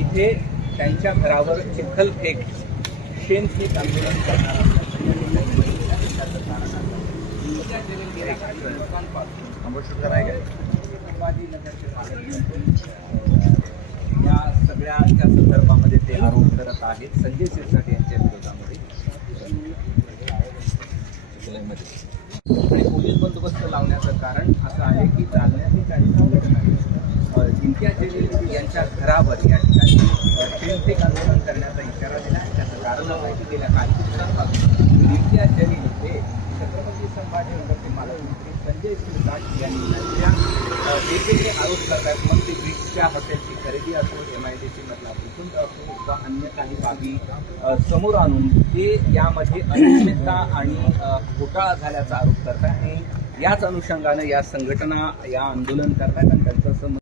इथे त्यांच्या घरावर चिखलफेक शेणफेक आंदोलन करणार या सगळ्याच्या संदर्भामध्ये ते आरोप करत आहेत. संजय शिरसाट यांच्या विरोधामध्ये. आणि पोलीस बंदोबस्त लावण्याचं कारण असं आहे की जालन्यात जिंक्या यांच्या घरावर या ठिकाणी आंदोलन करण्याचा इशारा दिला आणि त्याचं कारण असं आहे की गेल्या काही दिवसांपासून जिंक्या जलील हे छत्रपती संभाजीनगरचे पालकमंत्री संजय शिरसाट यांनी त्यांच्या वेगवेगळे आरोप करतात मग ते ब्रिक्सच्या हॉटेलची खरेदी असो एम आय डी सी मधला भूखंड असो किंवा अन्य काही बाबी समोर आणून ते यामध्ये अनियमितता आणि घोटाळा झाल्याचा आरोप करतात आणि याच अनुषंगानं या संघटना या आंदोलन करतात आणि त्यांचं असं